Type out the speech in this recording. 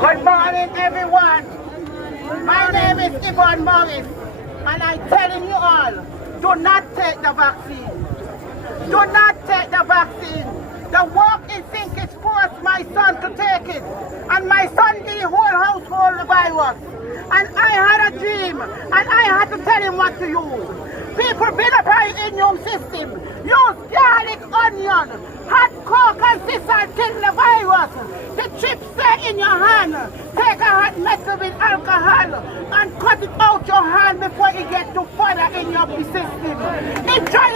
Good morning, everyone. My name is Yvonne Morris, and I'm telling you all, do not take the vaccine. Do not take the vaccine. The work is think it's forced my son to take it, and my son did the whole household the virus. And I had a dream, and I had to tell him what to use. People build up our immune system. Use garlic, onion, hot coke and sea salt kill the virus. The chips stay in your hand. Take a hot metal with alcohol and cut it out your hand before it gets too further in your system. Enjoy